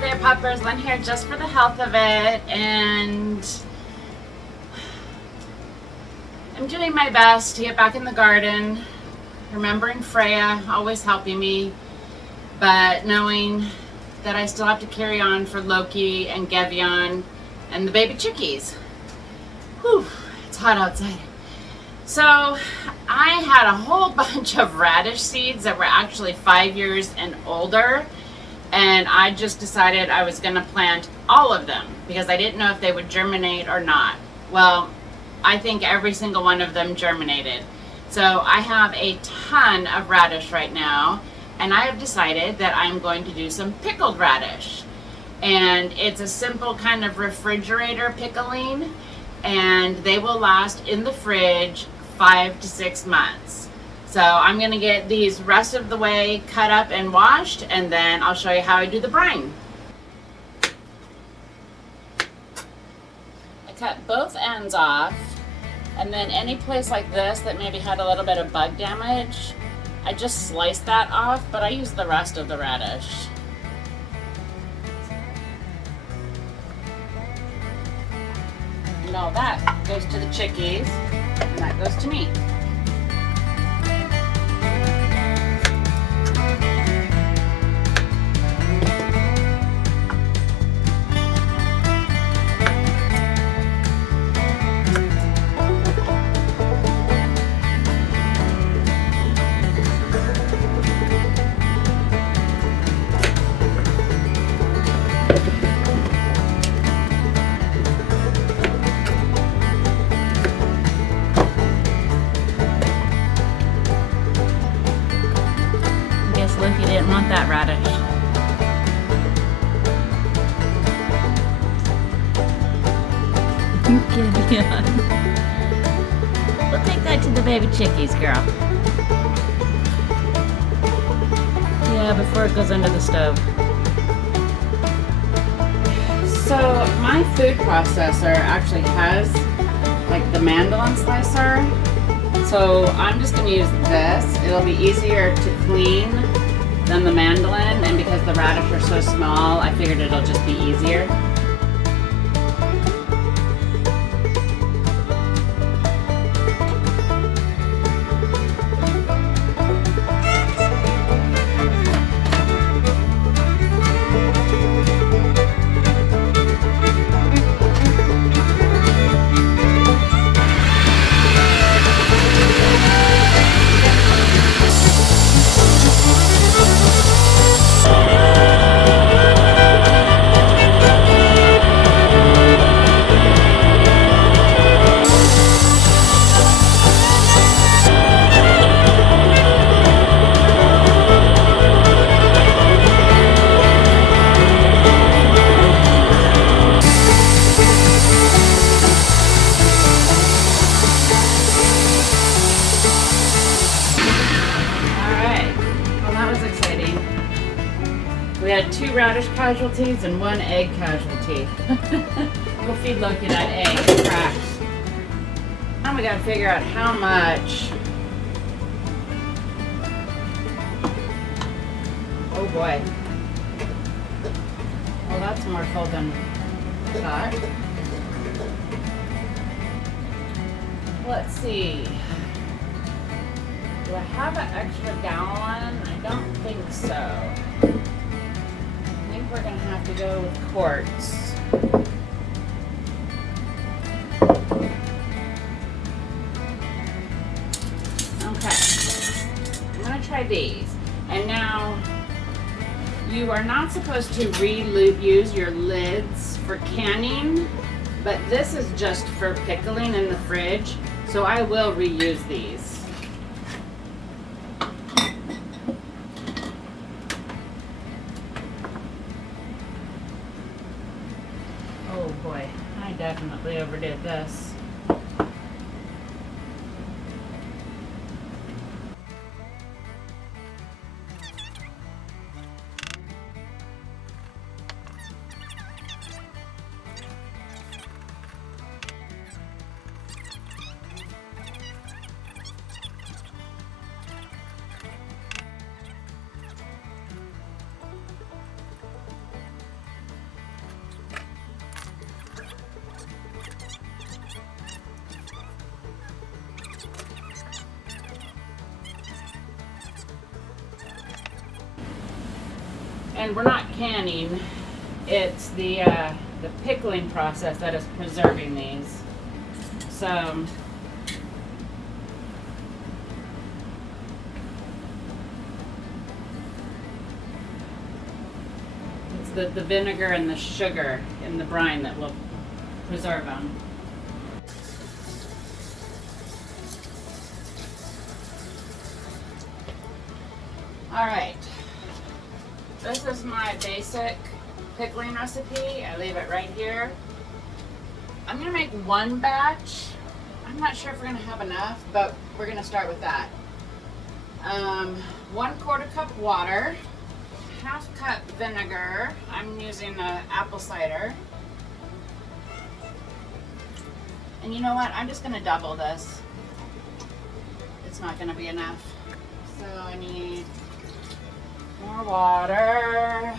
there, puppers. Lynn here just for the health of it, and I'm doing my best to get back in the garden, remembering Freya, always helping me, but knowing that I still have to carry on for Loki and Gevion and the baby chickies. Whew, it's hot outside. So I had a whole bunch of radish seeds that were actually 5 years and older, and I just decided I was going to plant all of them because I didn't know if they would germinate or not. Well, I think every single one of them germinated. So I have a ton of radish right now, and I have decided that I'm going to do some pickled radish. And it's a simple kind of refrigerator pickling, and they will last in the fridge 5 to 6 months. So I'm going to get these rest of the way cut up and washed, and then I'll show you how I do the brine. I cut both ends off, and then any place like this that maybe had a little bit of bug damage, I just sliced that off, but I use the rest of the radish. And all that goes to the chickies, and that goes to me. Loki didn't want that radish. We'll take that to the baby chickies, girl. Yeah, before it goes under the stove. So my food processor actually has like the mandolin slicer. So I'm just going to use this. It'll be easier to clean than the mandolin, and because the radish are so small, I figured it'll just be easier. We had 2 radish casualties and 1 egg casualty. We'll feed Loki that egg. It cracked. Now we gotta figure out how much. Oh boy. Well, that's more full than I thought. Let's see. Do I have an extra gallon? I don't think so. I think we're going to have to go with quarts. Okay. I'm going to try these. And now, you are not supposed to reuse your lids for canning, but this is just for pickling in the fridge, so I will reuse these. Oh boy, I definitely overdid this. And we're not canning. It's the pickling process that is preserving these. So it's the vinegar and the sugar in the brine that will preserve them. All right, this is my basic pickling recipe. I leave it right here. I'm gonna make one batch. I'm not sure if we're gonna have enough, but we're gonna start with that. 1/4 cup water, 1/2 cup vinegar. I'm using apple cider. And you know what? I'm just gonna double this. It's not gonna be enough. So I need more water.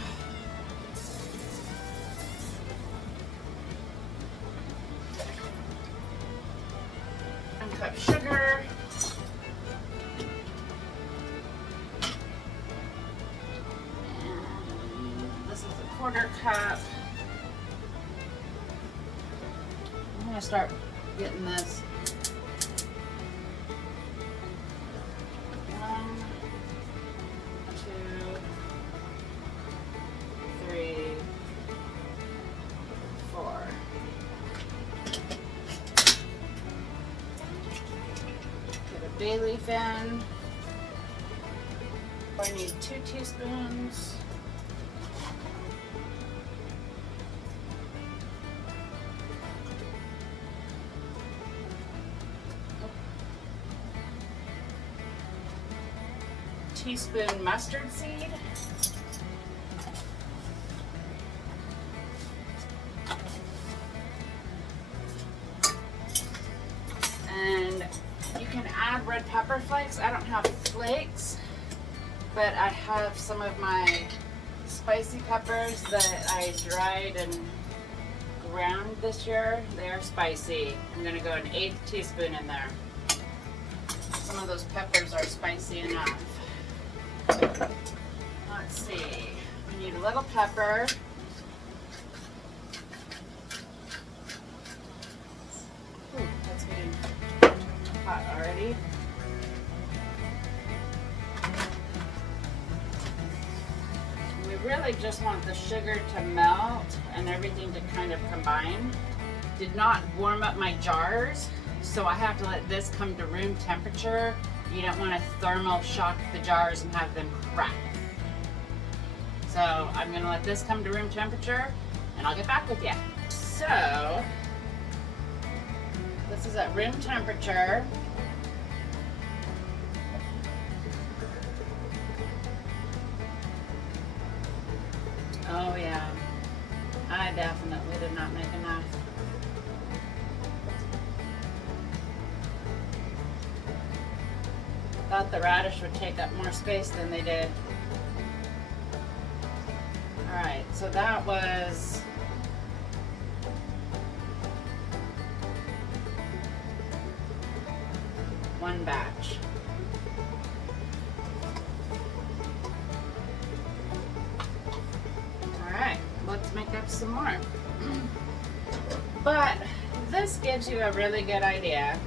Cup sugar, and this is 1/4 cup. I'm gonna start getting this. 1, 2, 3, 4. Bay leaf in. I need 2 teaspoons. Teaspoon mustard seed. And you can add red pepper flakes. I don't have flakes, but I have some of my spicy peppers that I dried and ground this year. They are spicy. I'm gonna go 1/8 teaspoon in there. Some of those peppers are spicy enough. Let's see. We need a little pepper. Ooh, that's getting hot already. We really just want the sugar to melt and everything to kind of combine. Did not warm up my jars, so I have to let this come to room temperature. You don't want to thermal shock the jars and have them crack. So I'm going to let this come to room temperature and I'll get back with you. So this is at room temperature. Oh yeah, I definitely did not make enough. Thought the radish would take up more space than they did. Alright, so that was one batch. Alright, let's make up some more. But this gives you a really good idea.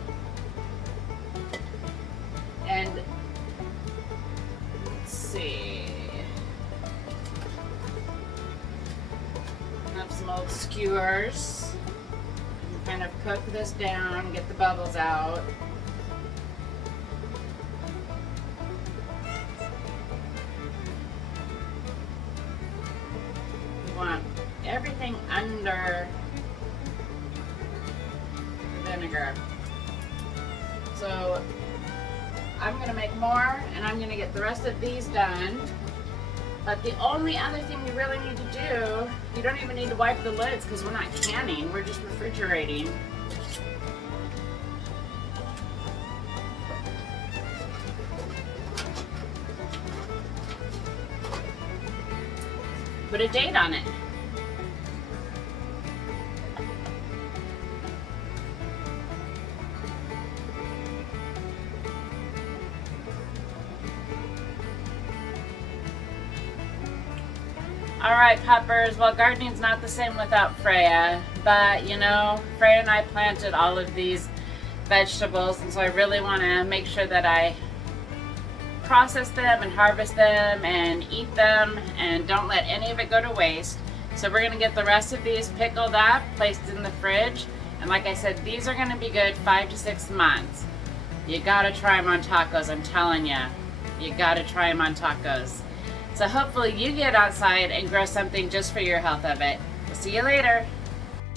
And let's see. I have some old skewers. You can kind of cook this down, get the bubbles out. You want everything under the vinegar. So I'm going to make more and I'm going to get the rest of these done. But the only other thing you really need to do, you don't even need to wipe the lids because we're not canning, we're just refrigerating. Put a date on it. right, peppers. Well, gardening's not the same without Freya, but you know, Freya and I planted all of these vegetables, and so I really want to make sure that I process them and harvest them and eat them and don't let any of it go to waste. So we're going to get the rest of these pickled up, placed in the fridge, and like I said, these are going to be good 5 to 6 months. You gotta try them on tacos, I'm telling you. You gotta try them on tacos. So hopefully you get outside and grow something just for your health of it. We'll see you later.